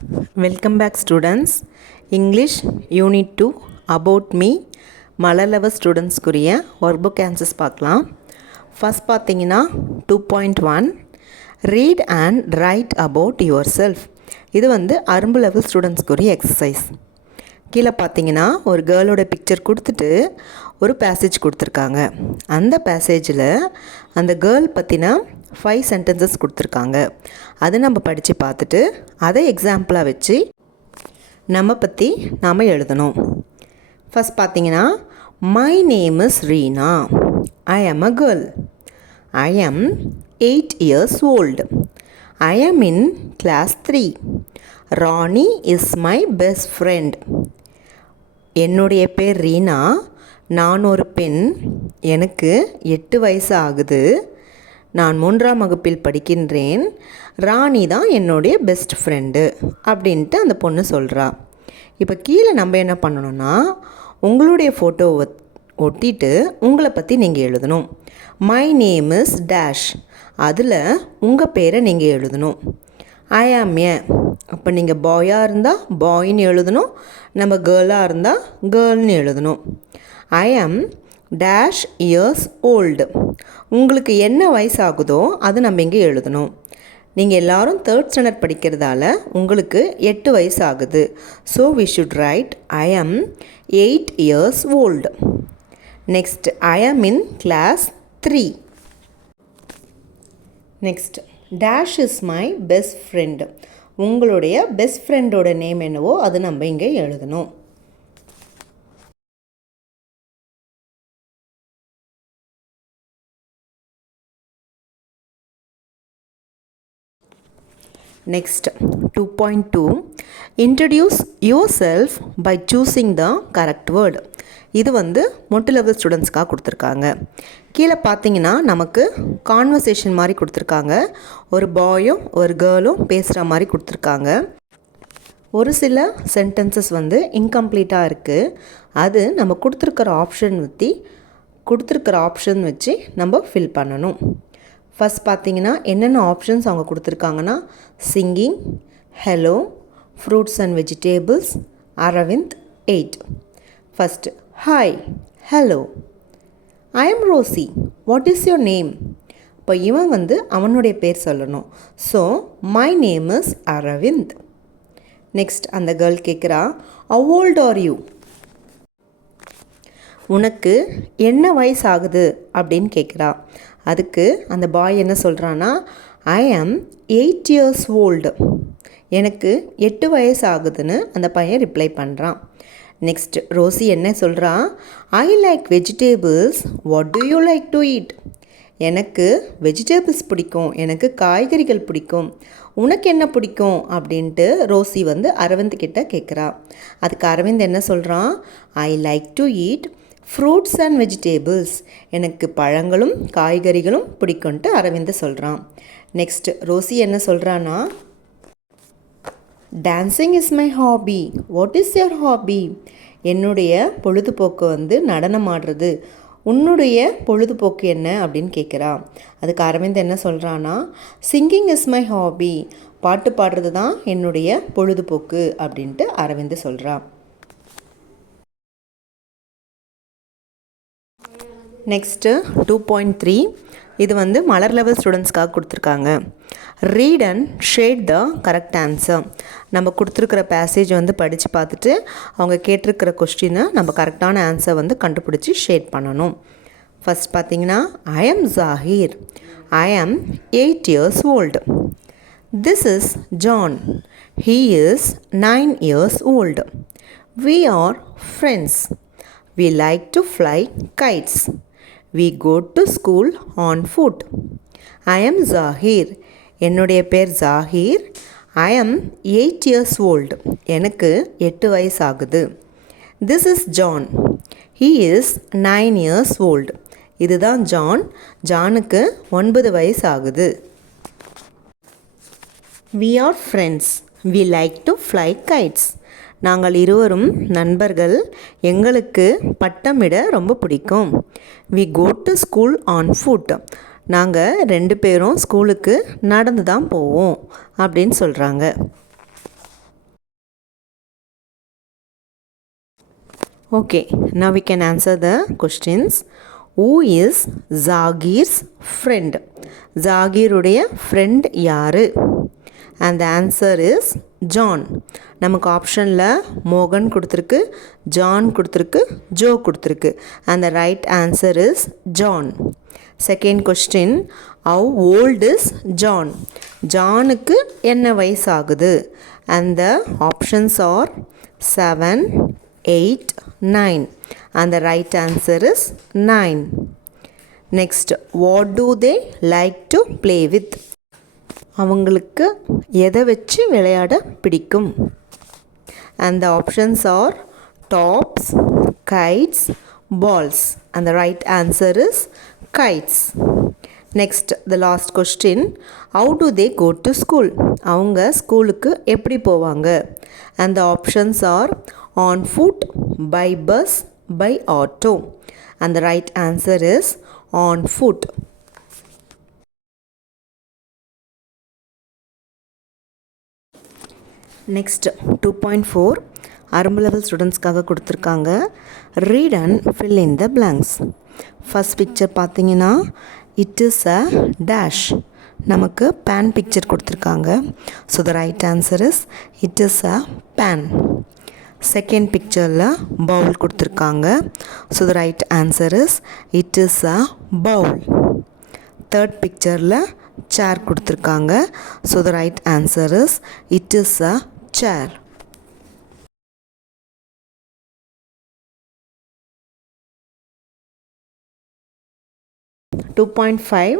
Welcome back students. English Unit 2 About Me மலர்லவர் ஸ்டூடெண்ட்ஸ்க்குரிய work book answers பார்க்கலாம். First பார்த்தீங்கன்னா 2.1 read and write about yourself. இது அரும்பு லெவல் ஸ்டூடெண்ட்ஸ்க்குரிய எக்ஸசைஸ். கீழே பார்த்தீங்கன்னா ஒரு கேர்ளோட பிக்சர் கொடுத்துட்டு ஒரு பேசேஜ் கொடுத்துருக்காங்க. அந்த பேசேஜில் அந்த கேர்ள் பற்றின 5 சென்டென்சஸ் கொடுத்துருக்காங்க. அதை நம்ம படித்து பார்த்துட்டு அதை எக்ஸாம்பிளாக வச்சு நம்ம பற்றி நாம் எழுதணும். ஃபஸ்ட் பார்த்தீங்கன்னா மை நேம் இஸ் ரீனா. ஐ ஆம் a girl. I am 8 years old. I am in class 3. Rani is my best friend. என்னுடைய பேர் ரீனா. நான் ஒரு பெண். எனக்கு 8 வயசு ஆகுது. நான் 3ஆம் வகுப்பில் படிக்கின்றேன். ராணி தான் என்னுடைய பெஸ்ட் ஃப்ரெண்டு அப்படின்ட்டு அந்த பொண்ணு சொல்கிறா. இப்போ கீழே நம்ம என்ன பண்ணணும்னா உங்களுடைய ஃபோட்டோவை ஒட்டிட்டு உங்களை பற்றி நீங்கள் எழுதணும். My name is dash. அதில் உங்கள் பேரை நீங்கள் எழுதணும். ஐ ஆம் ஏ. அப்போ நீங்கள் பாயாக இருந்தால் பாயின்னு எழுதணும். நம்ம கேர்ளாக இருந்தால் கேர்ள்னு எழுதணும். ஐ ஆம் டேஷ் இயர்ஸ் ஓல்டு. உங்களுக்கு என்ன வயசு ஆகுதோ அது நம்ம இங்கே எழுதணும். நீங்கள் எல்லோரும் 3rd ஸ்டாண்டர்ட் படிக்கிறதால உங்களுக்கு 8 வயசு ஆகுது. So we should write I am 8 years old. Next I am in class 3. Next dash is my best friend. உங்களுடைய பெஸ்ட் ஃப்ரெண்டோட நேம் என்னவோ அது நம்ம இங்கே எழுதணும். Next 2.2 introduce yourself by choosing the correct word. இது மொட்டு லெவல் ஸ்டூடெண்ட்ஸ்க்காக கொடுத்துருக்காங்க. கீழே பார்த்தீங்கன்னா நமக்கு கான்வர்சேஷன் மாதிரி கொடுத்துருக்காங்க. ஒரு பாயும் ஒரு கேர்ளும் பேசுகிற மாதிரி கொடுத்துருக்காங்க. ஒரு சில சென்டென்சஸ் இன்கம்ப்ளீட்டாக இருக்குது. அது நம்ம கொடுத்துருக்கிற ஆப்ஷன் வச்சு நம்ம ஃபில் பண்ணணும். ஃபஸ்ட் பார்த்தீங்கன்னா என்னென்ன ஆப்ஷன்ஸ் அவங்க கொடுத்துருக்காங்கன்னா singing, hello, fruits and vegetables, Aravind 8. First hi, hello, I am Rosie, what is your name. இப்போ இவன் அவனுடைய பேர் சொல்லணும். So my name is Aravind. Next அந்த கேர்ள் கேட்குறா ஹவ் ஓல்ட் ஆர் யூ. உனக்கு என்ன வயசு ஆகுது அப்படின்னு கேட்குறா. அதுக்கு அந்த பாய் என்ன சொல்கிறான்னா ஐ ஆம் 8 years old. எனக்கு 8 வயசு ஆகுதுன்னு அந்த பையன் ரிப்ளை பண்ணுறான். நெக்ஸ்ட் ரோசி என்ன சொல்கிறா I like vegetables, what to you like to eat. எனக்கு வெஜிடேபிள்ஸ் பிடிக்கும், எனக்கு காய்கறிகள் பிடிக்கும், உனக்கு என்ன பிடிக்கும் அப்படின்ட்டு ரோசி அரவிந்த் கிட்ட கேட்குறா. அதுக்கு அரவிந்த் என்ன சொல்கிறான் ஐ like to eat fruits and vegetables. எனக்கு பழங்களும் காய்கறிகளும் பிடிக்கும்ட்டு அரவிந்த் சொல்கிறான். நெக்ஸ்ட் ரோசி என்ன சொல்கிறான்னா dancing is my hobby, what is your hobby. என்னுடைய பொழுதுபோக்கு நடனம் ஆடுறது. உன்னுடைய பொழுதுபோக்கு என்ன அப்படின்னு கேட்குறா. அதுக்கு அரவிந்த் என்ன சொல்கிறான்னா சிங்கிங் இஸ் மை ஹாபி, பாட்டு பாடுறது தான் என்னுடைய பொழுதுபோக்கு அப்படின்ட்டு அரவிந்த் சொல்கிறான். நெக்ஸ்ட்டு 2.3 இது மலர் லெவல் ஸ்டூடெண்ட்ஸ்க்காக கொடுத்துருக்காங்க. Read and shade the correct answer. நம்ம கொடுத்துருக்கிற பேசேஜ் படித்து பார்த்துட்டு அவங்க கேட்டிருக்கிற கொஸ்டினை நம்ம கரெக்டான ஆன்சர் கண்டுபிடிச்சி ஷேட் பண்ணணும். ஃபஸ்ட் பார்த்தீங்கன்னா ஐ ஆம் ஜாஹீர். ஐ am 8 years old. This is John. He is 9 years old. We are friends. We like to fly kites. We go to school on foot. I am Zahir. என்னுடைய பேர் Zahir. I am 8 years old. எனக்கு 8 வயசு ஆகுது. This is John. He is 9 years old. இதுதான் John. ஜானுக்கு 9 வயசு ஆகுது. We are friends. We like to fly kites. நாங்கள் இருவரும் நண்பர்கள். எங்களுக்கு பட்டமிட ரொம்ப பிடிக்கும். We go to school on foot. நாங்கள் 2 பேரும் ஸ்கூலுக்கு நடந்து தான் போவோம் அப்படின்னு சொல்கிறாங்க. Okay, now we can answer the questions. Who is Zagir's friend? ஜாகீருடைய friend யாரு? And the answer is John. நமக்கு ஆப்ஷனில் மோகன் கொடுத்துருக்கு, ஜான் கொடுத்துருக்கு, ஜோ கொடுத்துருக்கு. And the right answer is John. Second question, how old is John? ஜானுக்கு என்ன வயசாகுது? And the options are 7, 8, 9. And the right answer is 9. Next, what do they like to play with? அவங்களுக்கு எதை வச்சு விளையாட பிடிக்கும்? And the options are tops, kites, balls. And the right answer is kites. Next, the last question, how do they go to school? அவங்க ஸ்கூலுக்கு எப்படி போவாங்க? And the options are on foot, by bus, by auto. And the right answer is on foot. Next, 2.4 அரும்பு level ஸ்டூடெண்ட்ஸ்க்காக கொடுத்துருக்காங்க. Read and fill in the blanks. First picture பார்த்தீங்கன்னா it is a dash. நமக்கு pan picture கொடுத்துருக்காங்க. So the right answer is it is a pan. Second பிக்சரில் bowl கொடுத்துருக்காங்க. So the right answer is it is a bowl. Third பிக்சரில் chair கொடுத்துருக்காங்க. So the right answer is it is a chair. Do 2.5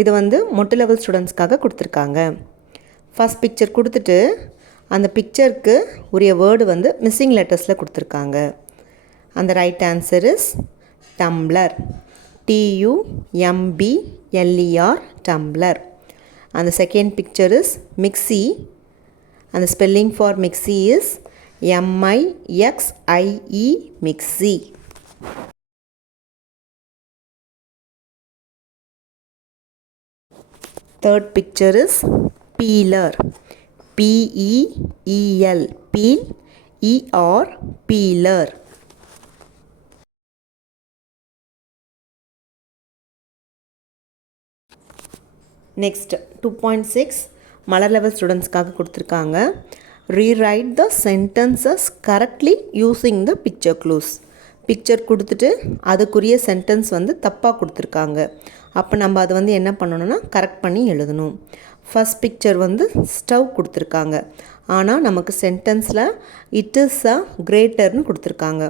இது வந்து மொட்டு level ஸ்டூடெண்ட்ஸ்க்காக கொடுத்துருக்காங்க. First picture கொடுத்துட்டு அந்த பிக்சருக்கு உரிய வேர்டு வந்து மிஸ்ஸிங் லெட்டர்ஸில் கொடுத்துருக்காங்க. அந்த right answer is tumbler. TUMBLER tumbler. And the second picture is mixie, and the spelling for mixie is MIXIE mixie. Third picture is peeler. PEEL peel ER peeler. Next 2.6 Malar level ஸ்டூடெண்ட்ஸ்க்காக கொடுத்துருக்காங்க. Rewrite the sentences correctly using the picture clues. Picture கொடுத்துட்டு அதுக்குரிய sentence வந்து தப்பாக கொடுத்துருக்காங்க. அப்போ நம்ம அதை வந்து என்ன பண்ணணும்னா கரெக்ட் பண்ணி எழுதணும். ஃபஸ்ட் பிக்சர் வந்து ஸ்டவ் கொடுத்துருக்காங்க. ஆனால் நமக்கு சென்டென்ஸில் இட் இஸ் அ கிரேட்டர்னு கொடுத்துருக்காங்க.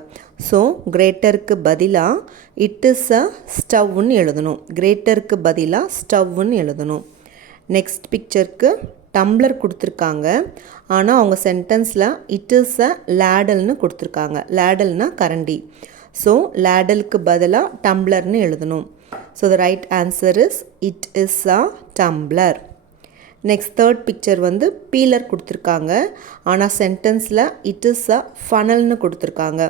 ஸோ கிரேட்டருக்கு பதிலாக இட் இஸ் அ ஸ்டவ்னு எழுதணும். கிரேட்டருக்கு பதிலாக ஸ்டவ்னு எழுதணும். நெக்ஸ்ட் பிக்சருக்கு டம்ளர் கொடுத்துருக்காங்க. ஆனால் அவங்க சென்டென்ஸில் இட் இஸ் அ லேடல்னு கொடுத்துருக்காங்க. லேடல்னா கரண்டி. ஸோ லேடலுக்கு பதிலாக டம்ளர்னு எழுதணும். So the right answer is it is a tumbler. Next third picture வந்து பீலர் கொடுத்துருக்காங்க. ஆனால் சென்டென்ஸில் இட் இஸ் அ ஃபனல்னு கொடுத்துருக்காங்க.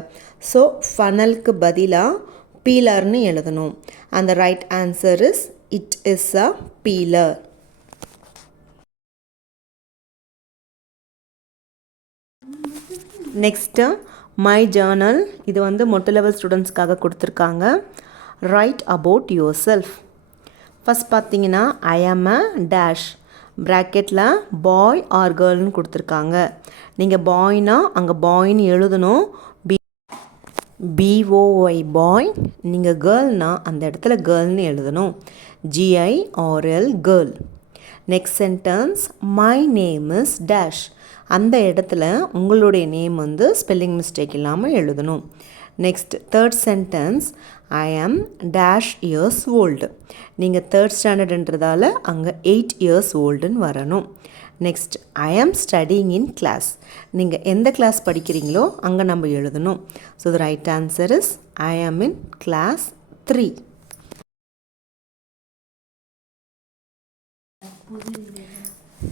ஸோ ஃபனலுக்கு பதிலாக பீலர்னு எழுதணும். அந்த right answer is it is a peeler. Next my journal. இது வந்து மொட்டு லெவல் ஸ்டூடெண்ட்ஸ்க்காக கொடுத்துருக்காங்க. Right about your self. First பார்த்தீங்கன்னா ஐ ஆம் அ டேஷ். ப்ராக்கெட்டில் பாய் ஆர் கேர்ள்னு கொடுத்துருக்காங்க. நீங்கள் பாய்னா அங்கே பாய்னு எழுதணும். BOY பாய். நீங்கள் கேர்ள்னா அந்த இடத்துல கேர்ள்னு எழுதணும். GIRL girl. Next sentence my name is dash. அந்த இடத்துல உங்களுடைய நேம் வந்து ஸ்பெல்லிங் மிஸ்டேக் இல்லாமல் எழுதணும். நெக்ஸ்ட் தேர்ட் சென்டென்ஸ் ஐ ஆம் டேஷ் இயர்ஸ் ஓல்டு. நீங்கள் தேர்ட் ஸ்டாண்டர்டுன்றதால அங்கே 8 years ஓல்டுன்னு வரணும். நெக்ஸ்ட் ஐ ஆம் ஸ்டடிங் இன் கிளாஸ். நீங்கள் எந்த கிளாஸ் படிக்கிறீங்களோ அங்கே நம்ம எழுதணும். So the right answer is I am in class 3.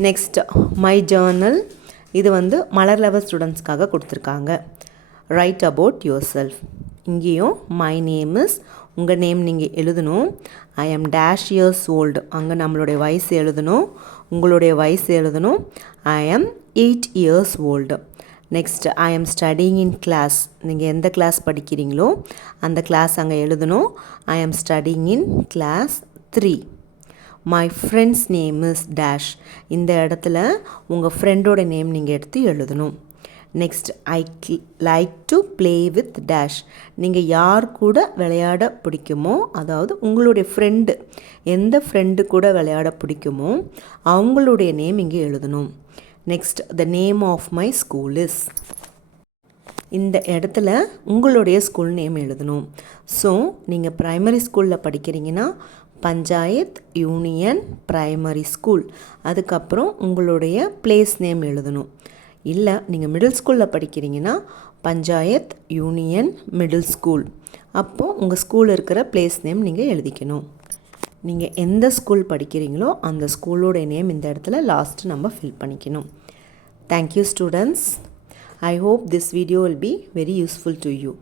Next my journal. இது வந்து மலர் லெவல் ஸ்டூடெண்ட்ஸ்க்காக கொடுத்துருக்காங்க. Right about yourself. இங்கேயும் மை நேம் இஸ் உங்கள் நேம் நீங்கள் எழுதணும். ஐ ஆம் டேஷ் இயர்ஸ் ஓல்டு. அங்கே நம்மளுடைய வயசு எழுதணும். உங்களுடைய வயசு எழுதணும். ஐ am 8 years old. Next I am studying in class. நீங்கள் எந்த கிளாஸ் படிக்கிறீங்களோ அந்த கிளாஸ் அங்கே எழுதணும். I am studying in class 3. My friends name is dash. இந்த இடத்துல உங்கள் ஃப்ரெண்டோட நேம் நீங்கள் எடுத்து எழுதணும். Next I like to play with dash. நீங்கள் யார் கூட விளையாட பிடிக்குமோ, அதாவது உங்களுடைய ஃப்ரெண்டு எந்த ஃப்ரெண்டு கூட விளையாட பிடிக்குமோ அவங்களுடைய நேம் இங்கே எழுதணும். Next the name of my school is. இந்த இடத்துல உங்களுடைய ஸ்கூல் நேம் எழுதணும். ஸோ நீங்கள் ப்ரைமரி ஸ்கூலில் படிக்கிறீங்கன்னா பஞ்சாயத் யூனியன் ப்ரைமரி ஸ்கூல், அதுக்கப்புறம் உங்களுடைய பிளேஸ் நேம் எழுதணும். இல்லை நீங்கள் மிடில் ஸ்கூலில் படிக்கிறீங்கன்னா பஞ்சாயத் யூனியன் மிடில் ஸ்கூல், அப்போது உங்கள் ஸ்கூல் இருக்கிற பிளேஸ் நேம் நீங்கள் எழுதிக்கணும். நீங்கள் எந்த ஸ்கூல் படிக்கிறீங்களோ அந்த ஸ்கூலோடைய நேம் இந்த இடத்துல லாஸ்ட்டு நம்ம ஃபில் பண்ணிக்கணும். Thank you students. I hope this video will be very useful to you.